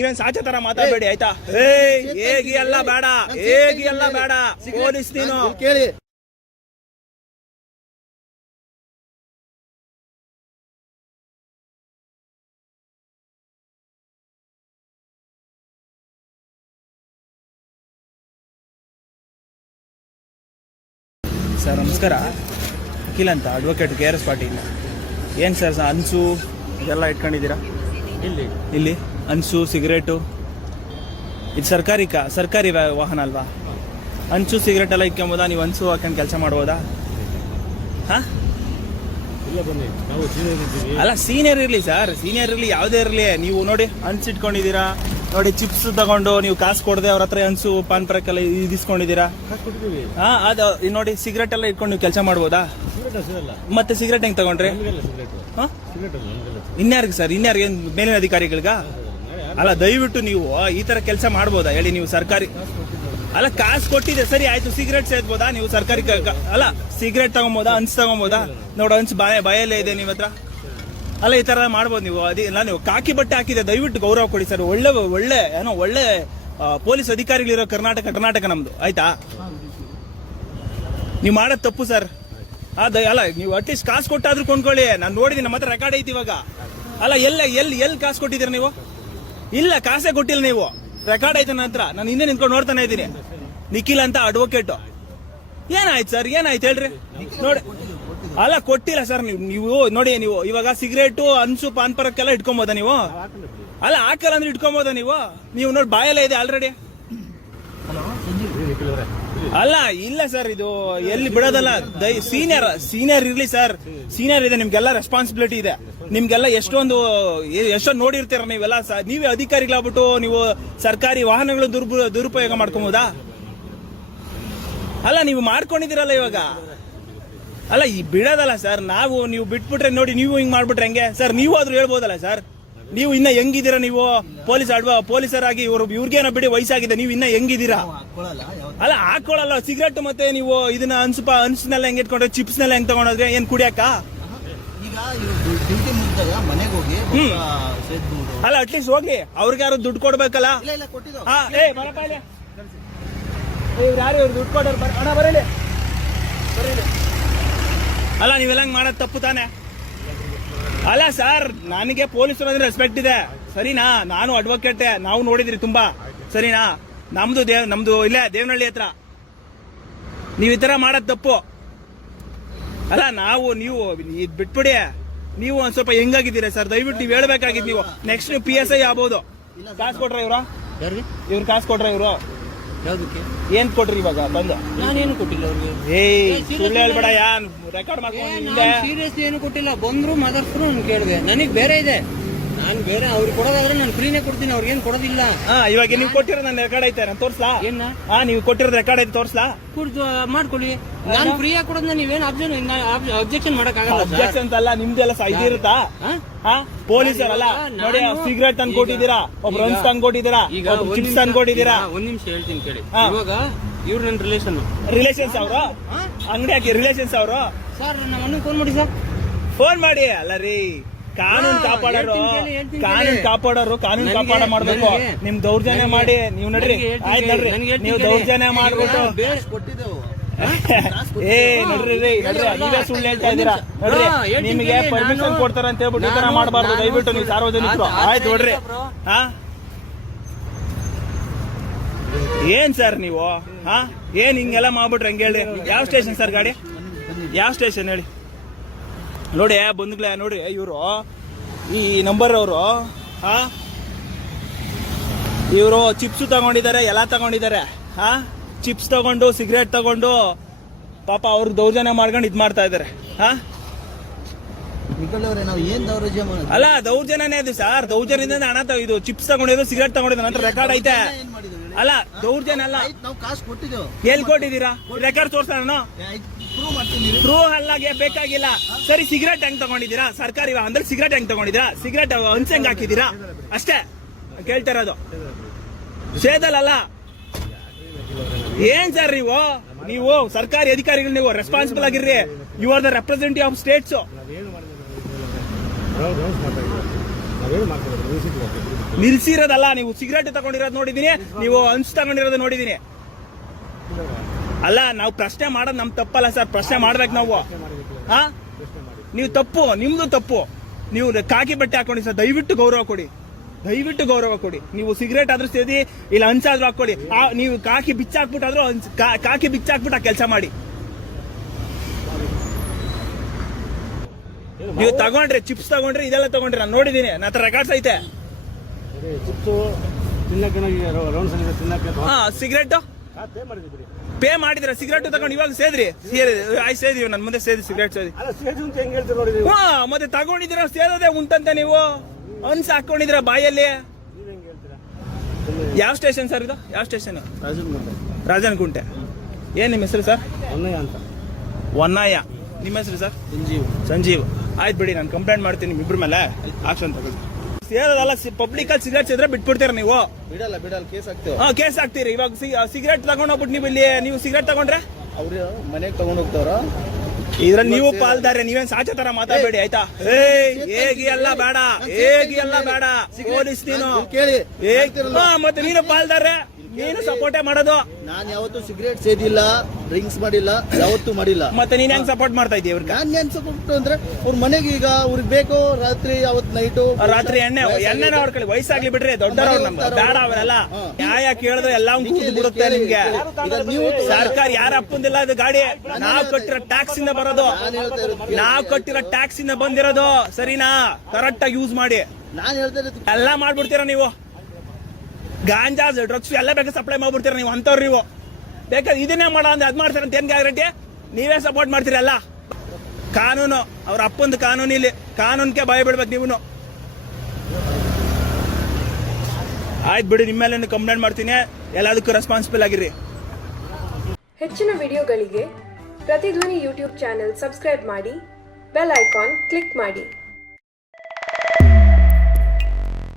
ನೀವೇನ್ ಸಾಚೆ ತರ ಮಾತಾಡಬೇಡಿ ಆಯ್ತಾ. ಹೇಗಿ ಎಲ್ಲ ಬೇಡ, ಹೇಗಿ ಎಲ್ಲ ಬೇಡ, ಪೊಲೀಸ್ ನೀನು ಕೇಳಿ. ಸರ್ ನಮಸ್ಕಾರ, ಅಖಿಲ್ ಅಂತ, ಅಡ್ವೊಕೇಟ್ KRS ಪಾಟೀಲ್. ಏನು ಸರ್ ಅನ್ಸು ಇದೆಲ್ಲ ಇಟ್ಕೊಂಡಿದ್ದೀರಾ ಇಲ್ಲಿ ಅನ್ಸು ಸಿಗರೇಟು? ಇದು ಸರ್ಕಾರಿ ವಾಹನ ಅಲ್ವಾ? ಅನ್ಸು ಸಿಗರೇಟ್ ಎಲ್ಲ ಇಟ್ಕೊಂಬೋದಾ? ನೀವು ಅನ್ಸು ಹಾಕೊಂಡು ಕೆಲಸ ಮಾಡ್ಬೋದಾ? ಹಾಂ ಅಲ್ಲ, ಸೀನಿಯರ್ ಇರಲಿ ಸರ್, ಸೀನಿಯರ್ ಇರಲಿ, ಯಾವುದೇ ಇರಲಿ. ನೀವು ನೋಡಿ ಅನ್ಸು ಇಟ್ಕೊಂಡಿದ್ದೀರಾ, ನೋಡಿ ಚಿಪ್ಸ್ ತಗೊಂಡು ನೀವು ಕಾಸು ಕೊಡದೆ ಅವ್ರ ಹತ್ರ ಅನ್ಸು ಪಾನ್ ಪರಕ್ಕೆಲ್ಲ ಇದಿಸ್ಕೊಂಡಿದ್ದೀರಾ. ಹಾಂ ಅದು ನೋಡಿ, ಸಿಗರೇಟ್ ಎಲ್ಲ ಇಟ್ಕೊಂಡು ನೀವು ಕೆಲಸ ಮಾಡ್ಬೋದಾ? ಮತ್ತೆ ಸಿಗರೇಟ್ ಹೆಂಗೆ ತಗೊಂಡ್ರಿ? ಹಾಂ ಇನ್ಯಾರಿಗೆ ಸರ್, ಇನ್ಯಾರಿಗೆ ಮೇಲಿನ ಅಧಿಕಾರಿಗಳಿಗ? ಅಲ್ಲ ದಯವಿಟ್ಟು ನೀವು ಈ ತರ ಕೆಲಸ ಮಾಡ್ಬೋದಾ ಹೇಳಿ? ನೀವು ಸರ್ಕಾರಿ ಅಲ್ಲ, ಕಾಸು ಕೊಟ್ಟಿದೆ ಸರಿ ಆಯ್ತು, ಸಿಗರೇಟ್ ಸೇದ್ಬೋದಾ ನೀವು? ಸರ್ಕಾರಿ ಅಲ್ಲ, ಸಿಗರೇಟ್ ತಗೊಬೋದಾ? ಅನ್ಸ್ ತಗೊಬೋದಾ? ನೋಡು ಅನ್ಸ್ ಬಾಯಲ್ಲೇ ಇದೆ ನಿಮ್ಮ ಹತ್ರ. ಅಲ್ಲ ಈ ತರ ಮಾಡ್ಬೋದು ನೀವು. ಅದಿಲ್ಲ, ನೀವು ಕಾಕಿ ಬಟ್ಟೆ ಹಾಕಿದೆ, ದಯವಿಟ್ಟು ಗೌರವ ಕೊಡಿ ಸರ್. ಒಳ್ಳೆ ಪೊಲೀಸ್ ಅಧಿಕಾರಿಗಳಿರೋ ಕರ್ನಾಟಕ ನಮ್ದು, ಆಯ್ತಾ? ನೀವು ಮಾಡೋದು ತಪ್ಪು ಸರ್. ಅಲ್ಲ, ನೀವು ಅಟ್ಲೀಸ್ಟ್ ಕಾಸು ಕೊಟ್ಟಾದ್ರೂ ಕೊಂಡ್ಕೊಳ್ಳಿ. ನಾನು ನೋಡಿದೀನಿ, ನಮ್ಮ ಹತ್ರ ರೆಕಾರ್ಡ್ ಐತಿ ಇವಾಗ. ಅಲ್ಲ ಎಲ್ಲಿ ಕಾಸು ಕೊಟ್ಟಿದ್ದೀರಾ ನೀವು? ಇಲ್ಲ, ಕಾಸೇ ಕೊಟ್ಟಿಲ್ಲ ನೀವು. ರೆಕಾರ್ಡ್ ಐತೆ ನನ್ನ ಹತ್ರ, ನಾನು ಹಿಂದೆ ನಿಂತ್ಕೊಂಡು ನೋಡ್ತಾನೆ ಇದ್ದೀನಿ. ನಿಖಿಲ್ ಅಂತ ಅಡ್ವೊಕೇಟ್. ಏನಾಯ್ತು ಸರ್, ಏನಾಯ್ತು ಹೇಳ್ರಿ? ನೋಡಿ, ಅಲ್ಲ ಕೊಟ್ಟಿಲ್ಲ ಸರ್. ನೀವು ನೋಡಿ, ನೀವು ಇವಾಗ ಸಿಗರೇಟು ಅನ್ಸು ಪಾನ್ ಪರಕ್ಕೆಲ್ಲ ಇಟ್ಕೊಬೋದಾ ನೀವು? ಅಲ್ಲ ಹಾಕಲ್ಲ ಅಂದ್ರೆ ಇಟ್ಕೊಬೋದಾ ನೀವು? ನೀವು ನೋಡಿ ಬಾಯಲ್ಲೇ ಇದೆ ಆಲ್ರೆಡಿ. ಅಲ್ಲ ಇಲ್ಲ ಸರ್, ಇದು ಎಲ್ಲಿ ಬಿಡೋದಲ್ಲ. ಸೀನಿಯರ್ ಇರ್ಲಿ ಸರ್, ಸೀನಿಯರ್ ಇದೆ, ನಿಮ್ಗೆಲ್ಲ ರೆಸ್ಪಾನ್ಸಿಬಿಲಿಟಿ ಇದೆ. ನಿಮ್ಗೆಲ್ಲ ಎಷ್ಟೊಂದು ನೋಡಿರ್ತೀರ ನೀವೆಲ್ಲ. ನೀವೇ ಅಧಿಕಾರಿಗಳಾಗ್ಬಿಟ್ಟು ನೀವು ಸರ್ಕಾರಿ ವಾಹನಗಳು ದುರುಪಯೋಗ ಮಾಡ್ಕೊಬೋದಾ? ಅಲ್ಲ ನೀವು ಮಾಡ್ಕೊಂಡಿದ್ದೀರಲ್ಲ ಇವಾಗ. ಅಲ್ಲ ಈ ಬಿಡೋದಲ್ಲ ಸರ್. ನೀವು ಬಿಟ್ಬಿಟ್ರೆ ನೋಡಿ, ನೀವು ಹಿಂಗ್ ಮಾಡ್ಬಿಟ್ರೆ ಹೆಂಗೆ ಸರ್? ನೀವು ಆದ್ರೂ ಹೇಳ್ಬೋದಲ್ಲ ಸರ್. ನೀವು ಇನ್ನ ಹೆಂಗಿದ್ದೀರಾ ನೀವು? ಪೊಲೀಸರಾಗಿ ಇವ್ರಿಗೇನೋ ಬಿಡಿ, ವಯಸ್ಸಾಗಿದೆ, ನೀವು ಇನ್ನ ಹೆಂಗಿದ್ದೀರಾ? ಅಲ್ಲ ಹಾಕೊಳ್ಳಲ್ಲ ಸಿಗರೇಟ್. ಮತ್ತೆ ನೀವು ಇದನ್ನ ಅನ್ಸ್ನೆಲ್ಲ ಹೆಂಗ್ ಇಟ್ಕೊಂಡ್ರೆ, ಚಿಪ್ಸ್ನೆಲ್ಲ ಹೆಂಗ್ ತಗೊಂಡ್ರೆ ಏನ್ ಕುಡಿಯಾಕ? ಅಲ್ಲ ಅಟ್ಲೀಸ್ಟ್ ಹೋಗ್ಲಿ, ಅವ್ರಿಗೆ ಯಾರು ದುಡ್ಡು ಕೊಡ್ಬೇಕಲ್ಲ. ಯಾರು ದುಡ್ಡು ಕೊಡೋರು ಬರಲಿ. ಅಲ್ಲ ನೀವೆಲ್ಲ ಮಾಡೋದು ತಪ್ಪು ತಾನೆ? ಅಲ್ಲ ಸರ್, ನನಗೆ ಪೊಲೀಸರು ಅಂದ್ರೆ ರೆಸ್ಪೆಕ್ಟ್ ಇದೆ, ಸರಿನಾ? ನಾನು ಅಡ್ವೊಕೇಟ್, ನಾವು ನೋಡಿದ್ರಿ ತುಂಬಾ, ಸರಿನಾ? ನಮ್ದು ಇಲ್ಲೇ ದೇವನಹಳ್ಳಿ ಹತ್ರ. ನೀವು ಈ ತರ ಮಾಡೋದು ತಪ್ಪು. ಅಲ್ಲ ನೀವು ಬಿಟ್ಬಿಡಿ. ನೀವು ಒಂದ್ ಸ್ವಲ್ಪ ಹೆಂಗಾಗಿದ್ದೀರಾ ಸರ್? ದಯವಿಟ್ಟು ನೀವು ಹೇಳ್ಬೇಕಾಗಿದ್ದು. ನೀವು ನೆಕ್ಸ್ಟ್ ನೀವು PSI ಆಗ್ಬೋದು. ಕಾಸು ಕೊಟ್ರ ಇವ್ರು ಕಾಸು ಕೊಟ್ರ ಇವ್ರು? ಏನ್ ಕೊಟ್ರಿ ಇವಾಗ ಬಂದು? ನಾನೇನು ಕೊಟ್ಟಿಲ್ಲ ಅವ್ರಿಗೆ. ಸುಳ್ಳು ಹೇಳ್ಬೇಡ, ರೆಕಾರ್ಡ್ ಮಾಡ್ಕೊಂಡು ಸೀರಿಯಸ್ ಏನು ಕೊಟ್ಟಿಲ್ಲ. ಬಂದ್ರು ಮಾತಾಡ್ಸ್ರು, ನಾನು ಕೇಳಿದೆ. ನನಗೆ ಬೇರೆ ಇದೆ, ನಾನು ಬೇರೆ ಅವ್ರಿಗೆ ಕೊಡೋದಾದ್ರೆ ನಾನು ಫ್ರೀನೇ ಕೊಡ್ತೀನಿ, ಅವ್ರಿಗೇನು ಕೊಡೋದಿಲ್ಲ. ಇವಾಗ ನೀವು ಕೊಟ್ಟಿರೋ ನನ್ನ ರೆಕಾರ್ಡ್ ಐತೆ, ನಾನು ತೋರ್ಸ್ಲಾ? ಏನ ನೀವು ಕೊಟ್ಟಿರೋದು ರೆಕಾರ್ಡ್ ಐತೆ, ತೋರ್ಸ್ಲಾ? ಮಾಡ್ಕೊಳ್ಳಿ. ನಾನು ಫ್ರೀಯಾಗಿ ಕೊಡೋದನ್ನ ನೀವೇನು ಅಬ್ಜೆಕ್ಷನ್ ಮಾಡಕ್ಕಾಗಲ್ಲ. ಅಬ್ಜೆಕ್ಷನ್ ಅಲ್ಲ, ನಿಮ್ದೆಲ್ಲ ಇದಿರುತ್ತಾ? ಪೊಲೀಸರಲ್ಲ ನೋಡಿ, ಸಿಗರೇಟ್ ತಂದು ಕೊಟ್ಟಿದ್ದೀರಾ, ಒಬ್ರು ಅನ್ಸ್ ತಂದು ಕೊಟ್ಟಿದ್ದೀರಾ, ಚಿಪ್ಸ್ ತಂದು ಕೊಟ್ಟಿದ್ದೀರಾ. ಒಂದ್ ನಿಮಿಷ ಹೇಳ್ತೀನಿ ಕೇಳಿ. ಇವಾಗ ಇವ್ರು ನನ್ನ ರಿಲೇಷನ್ಸ್ ಅವರು ಅಂಗಡಿ ಹಾಕಿ ರಿಲೇಷನ್ಸ್ ಅವರು. ಸರ್ ನಮ್ಮ ಅಣ್ಣಗೆ ಫೋನ್ ಮಾಡಿ ಸರ್. ಫೋನ್ ಮಾಡಿ. ಅಲ್ಲ ರೀ, ಕಾನೂನು ಕಾಪಾಡೋರು ಕಾನೂನು ಕಾಪಾಡ ಮಾಡ್ಬೇಕು. ನಿಮ್ ದೌರ್ಜನ್ಯ ಮಾಡಿ ನೀವು ನಡ್ರಿ, ಆಯ್ತು ನಡ್ರಿ, ನೀವು ದೌರ್ಜನ್ಯ ಮಾಡ್ಬಿಟ್ಟು ನಡ್ರಿ ನೀವೇ ಸುಳ್ಳು ಹೇಳ್ತಾ ಇದ್ದೀರಾ. ನೋಡ್ರಿ, ನಿಮಗೆ ಪರ್ಮಿಷನ್ ಕೊಡ್ತಾರ ಅಂತ ಹೇಳ್ಬಿಟ್ಟು ಈ ತರ ಮಾಡಬಾರ್ದು ದಯವಿಟ್ಟು ನೀವು ಸಾರ್ವಜನಿಕರು. ಆಯ್ತು ನೋಡ್ರಿ. ಏನ್ ಸರ್ ನೀವು ಏನ್ ಹಿಂಗೆಲ್ಲ ಮಾಡ್ಬಿಟ್ರೆ ಹೆಂಗೆ ಹೇಳ್ರಿ? ಯಾವ ಸ್ಟೇಷನ್ ಸರ್ ಗಾಡಿ? ಯಾವ ಸ್ಟೇಷನ್ ಹೇಳಿ? ನೋಡಿ ಬಂಧುಗಳೇ, ನೋಡಿ ಇವರು ಈ ನಂಬರ್ ಅವರು ಇವರು ಚಿಪ್ಸ್ ತಗೊಂಡಿದ್ದಾರೆ, ಎಲ್ಲ ತಗೊಂಡಿದ್ದಾರೆ. ಚಿಪ್ಸ್ ತಗೊಂಡು ಸಿಗರೇಟ್ ತಗೊಂಡು ಪಾಪ ಅವ್ರಿಗೆ ದೌರ್ಜನ್ಯ ಮಾಡ್ಕೊಂಡು ಇದ್ ಮಾಡ್ತಾ ಇದಾರೆ. ಅಲ್ಲ ದೌರ್ಜನ್ಯನೇ ಅದು ಸರ್. ದೌರ್ಜನ್ಯದಿಂದ ಹಣ ಇದು ಚಿಪ್ಸ್ ತಗೊಂಡಿದ್ರು, ಸಿಗರೇಟ್ ತಗೊಂಡಿದ್ರು, ನಂತರ ರೆಕಾರ್ಡ್ ಐತೆ. ಅಲ್ಲ ದೌರ್ಜನ್ಯ ಅಲ್ಲ. ಎಲ್ಲಿ ಕೊಟ್ಟಿದ್ದೀರಾ? ರೆಕಾರ್ಡ್ ತೋರ್ಸೋಣ. ಪ್ರೂವ್ ಅಲ್ಲಾಗೆ ಬೇಕಾಗಿಲ್ಲ. ಸರಿ, ಸಿಗರೇಟ್ ಹೆಂಗ್ ತಗೊಂಡಿದ್ದೀರಾ? ಸರ್ಕಾರಿ ಅಂದ್ರೆ ಸಿಗರೇಟ್ ಹೆಂಗ್ ತಗೊಂಡಿದ್ದೀರಾ? ಸಿಗರೇಟ್ ಹಂಚ್ ಹೆಂಗ್ ಹಾಕಿದ್ದೀರಾ? ಅಷ್ಟೇ ಕೇಳ್ತಾ ಇರೋದು. ಸೇದಲ್ಲ. ಏನ್ ಸರ್ ನೀವು ಸರ್ಕಾರಿ ಅಧಿಕಾರಿಗಳು, ನೀವು ರೆಸ್ಪಾನ್ಸಿಬಲ್ ಆಗಿರ್ರಿ. You are the representative of states. ನಿಲ್ಸಿರೋದಲ್ಲ, ನೀವು ಸಿಗರೇಟ್ ತಗೊಂಡಿರೋದು ನೋಡಿದೀನಿ, ನೀವು ಹಂಚ್ ತಗೊಂಡಿರೋದು ನೋಡಿದೀನಿ. ಅಲ್ಲ, ನಾವು ಪ್ರಶ್ನೆ ಮಾಡೋದು ನಮ್ ತಪ್ಪಲ್ಲ ಸರ್, ಪ್ರಶ್ನೆ ಮಾಡ್ಬೇಕು ನಾವು. ಹಾ, ನೀವು ತಪ್ಪು, ನಿಮ್ದು ತಪ್ಪು. ನೀವು ಕಾಕಿ ಬಟ್ಟೆ ಹಾಕೊಳ್ಳಿ ಸರ್, ದಯವಿಟ್ಟು ಗೌರವ ಕೊಡಿ, ದಯವಿಟ್ಟು ಗೌರವ ಕೊಡಿ. ನೀವು ಸಿಗರೇಟ್ ಆದ್ರೂ ಸೇದಿ, ಇಲ್ಲ ಹಂಚಾದ್ರೂ ಹಾಕೊಳ್ಳಿ. ನೀವು ಕಾಕಿ ಬಿಚ್ಚಾಕ್ಬಿಟ್ಟಾದ್ರೂ ಕಾಕಿ ಬಿಚ್ಚಾಕ್ಬಿಟ್ಟು ಆ ಕೆಲಸ ಮಾಡಿ. ನೀವು ತಗೊಂಡ್ರಿ, ಚಿಪ್ಸ್ ತಗೊಂಡ್ರಿ, ಇದೆಲ್ಲ ತಗೊಂಡ್ರಿ, ನಾನು ನೋಡಿದೀನಿ, ನನ್ನ ಹತ್ರ ರೆಕಾರ್ಡ್ಸ್ ಐತೆ. ಹಾ, ಸಿಗರೇಟ್ ಪೇ ಮಾಡಿದ್ರೆ ಸಿಗರೇಟ್ ತಗೊಂಡು ಇವಾಗ ಸೇದ್ರಿ, ಸೇದಿವಿ ನನ್ನ ಮುಂದೆ ಸೇದಿ ಸಿಗರೇಟ್ ಸೇದಿ. ಹಾ, ಮತ್ತೆ ತಗೊಂಡಿದ್ದೀರ ಸೇದೋದೇ ಉಂಟಂತೆ. ನೀವು ಅನ್ಸ್ ಹಾಕೊಂಡಿದ್ರ ಬಾಯಲ್ಲಿ. ಯಾವ ಸ್ಟೇಷನ್ ಸರ್ ಇದು? ಯಾವ ಸ್ಟೇಷನ್? ರಾಜನಕುಂಟೆ. ಏನ್ ನಿಮ್ಮ ಹೆಸರು ಸರ್? ಒನ್ನಯ್ಯ. ನಿಮ್ಮ ಹೆಸರು ಸರ್? ಸಂಜೀವ್. ಆಯ್ತು ಬಿಡಿ, ನಾನು ಕಂಪ್ಲೇಂಟ್ ಮಾಡ್ತೀನಿ ನಿಮ್ ಇಬ್ರ ಮೇಲೆ, ಆಕ್ಷನ್ ತಗೊಳ್ಳಿ. ಸೇರೋದಲ್ಲ, ಪಬ್ಲಿಕ್ ಅಲ್ಲಿ ಸಿಗರೇಟ್ ಸೇದ್ರೆ ಬಿಟ್ಬಿಡ್ತೀರ ನೀವು. ಬಿಡಲ್ಲ ಕೇಸ್ ಆಗ್ತೇವೆ. ಹಾ, ಕೇಸ್ ಹಾಕ್ತೀರಿ. ಇವಾಗ ಸಿಗರೇಟ್ ತಗೊಂಡ್ ಹೋಗ್ಬಿಟ್ಟು ನೀವು ಇಲ್ಲಿ ನೀವು ಸಿಗರೇಟ್ ತಗೊಂಡ್ರೆ ಅವ್ರು ಮನೆಗೆ ತಗೊಂಡ್ ಹೋಗ್ತಾರ. ಇದ್ರಲ್ಲಿ ನೀವು ಪಾಲ್ದಾರೆ, ನೀವೇನ್ ಸಾಚ ತರ ಮಾತಾಡಬೇಡಿ ಆಯ್ತಾ? ಹೇಗಿ ಎಲ್ಲ ಬೇಡ, ಹೇಗಿ ಎಲ್ಲ ಬೇಡ, ಪೊಲೀಸ್ ನೀನು ಕೇಳಿ. ಮತ್ತೆ ನೀನು ಪಾಲ್ದಾರೆ, ನೀನು ಸಪೋರ್ಟೇ ಮಾಡೋದು. ನಾನ್ ಯಾವತ್ತೂ ಸಿಗರೇಟ್ ಸೇದಿಲ್ಲ, ಡ್ರಿಂಕ್ಸ್ ಮಾಡಿಲ್ಲ, ಯಾವತ್ತೂ ಮಾಡಿಲ್ಲ. ಮತ್ತೆ ನೀನ್ ಹೆಂಗ್ ಸಪೋರ್ಟ್ ಮಾಡ್ತಾ ಇದೀಯ ಇವ್ರಿಗೆ? ನಾನ್ ಏನ್ ಸಪೋರ್ಟ್ ಅಂದ್ರೆ ಅವ್ರ ಮನೆಗೆ ಈಗ ಅವ್ರಿಗೆ ಬೇಕು, ರಾತ್ರಿ ಅವತ್ ನೈಟು ರಾತ್ರಿ ಎಣ್ಣೆನ ಹೊಡ್ಕೊಳ್ಳಿ. ವಯಸ್ಸಾಗ್ಲಿ ಬಿಡ್ರಿ, ದೊಡ್ಡವ್ರು ನಮ್ಗೆ ಬೇಡ ಅವೆಲ್ಲ. ನ್ಯಾಯ ಕೇಳಿದ್ರೆ ಎಲ್ಲ ಕೂತು ಬಿಡುತ್ತೆ ನಿಮ್ಗೆ. ಸರ್ಕಾರ ಯಾರ ಅಪ್ಪಂದಿಲ್ಲ, ಇದು ಗಾಡಿ ನಾವ್ ಕಟ್ಟಿರೋ ಟ್ಯಾಕ್ಸ್ ಇಂದ ಬರೋದು, ನಾವ್ ಕಟ್ಟಿರೋ ಟ್ಯಾಕ್ಸ್ ಇಂದ ಬಂದಿರೋದು. ಸರಿನಾ? ಕರೆಕ್ಟ್ ಆಗಿ ಯೂಸ್ ಮಾಡಿ. ನಾನ್ ಹೇಳ್ತಾ ಇರೋದು ಎಲ್ಲ ಮಾಡ್ಬಿಡ್ತೀರ ನೀವು. ಗಾಂಜಾ, ಡ್ರಗ್ಸ್ ಎಲ್ಲ ಬೇಕಾದ್ರೆ ಸಪ್ಲೈ ಮಾಡ್ಬಿಡ್ತೀರ ನೀವು. ಅಂತವ್ರು ನೀವು ಬೇಕಾದ್ರೆ ಇದನ್ನೇ ಮಾಡೋ ಅಂದ್ರೆ ಅದ್ ಮಾಡ್ತಾರೆ ಅಂತ ಏನ್ ಗ್ಯಾರಂಟಿ? ನೀವೇ ಸಪೋರ್ಟ್ ಮಾಡ್ತೀರಲ್ಲ. ಕಾನೂನು ಅವ್ರ ಅಪ್ಪಂದು ಕಾನೂನು, ಇಲ್ಲಿ ಕಾನೂನ್ಗೆ ಭಯ ಬಿಡ್ಬೇಕು ನೀವು. ಆಯ್ತು ಬಿಡಿ, ನಿಮ್ಮ ಮೇಲೆ ಕಂಪ್ಲೇಂಟ್ ಮಾಡ್ತೀನಿ, ಎಲ್ಲದಕ್ಕೂ ರೆಸ್ಪಾನ್ಸಿಬಲ್ ಆಗಿರಿ. ಹೆಚ್ಚಿನ ವಿಡಿಯೋಗಳಿಗೆ ಪ್ರತಿಧ್ವನಿ ಯೂಟ್ಯೂಬ್ ಚಾನೆಲ್ ಸಬ್ಸ್ಕ್ರೈಬ್ ಮಾಡಿ, ಬೆಲ್ ಐಕಾನ್ ಕ್ಲಿಕ್ ಮಾಡಿ.